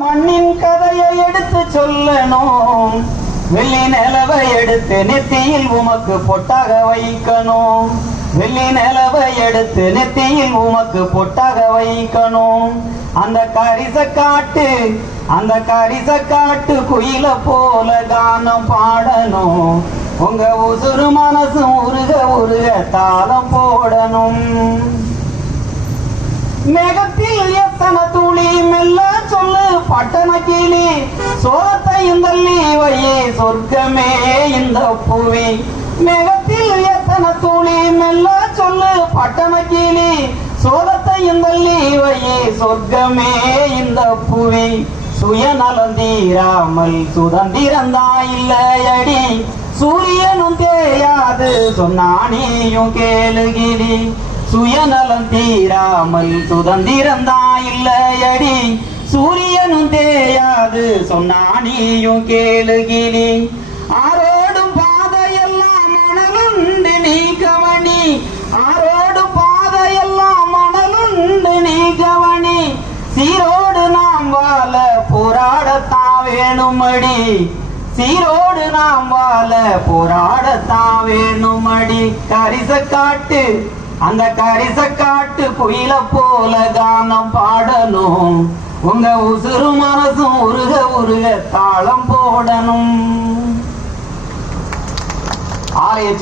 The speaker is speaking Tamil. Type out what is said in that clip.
மண்ணின் கதையை எடுத்து சொல்லணும், வெள்ளி நிலவை எடுத்து நெத்தியில் உமக்கு பொட்டாக வைக்கணும், வெள்ளி நிலவை எடுத்து நெத்தியில் உமக்கு பொட்டாக வைக்கணும். அந்த கரிச காட்டு குயில போல கானம் பாடணும், உங்க உசுறு மனசும் உருக உருக தாளம் போடணும். மேகத்தில் எத்தனை துளி மெல்ல சொல்லு பட்டண கிளி, சோத்தையும் தள்ளி வையே சொர்க்கமே இந்த புவி. மேகத்தில் எத்தனை துளி மெல்ல சொல்லு பட்டண கிளி, சோதத்தையும் தள்ளி வையே சொர்க்கமே இந்த புவி. சுயநலம் தீராமல் சுதந்திரந்தா இல்லையடி, சூரியனும் தேயாது சொன்னானியும் கேளுகிரி. சுயநலம் தீராமல் சுதந்திரந்தா இல்லையடி, சூரியனும் தேயாது சொன்னானியும் கேளுகிரி. ஆரோடும் பாதையெல்லாம் மணலுண்டு நீ கவனி, ஆரோடும் பாதையெல்லாம் மணலுண்டு நீ கவனி. சீரோடு நாம் வாழ போராடத்தான் வேணுமடி, சீரோடு நாம் வாழ போராடத்தான் வேணுமடி. கரிசக்காட்டு அந்த கரிசக்காட்டு குயில போல கானம் பாடணும், உங்க உசுறு மனசும் உருக உருக தாளம் போடணும்.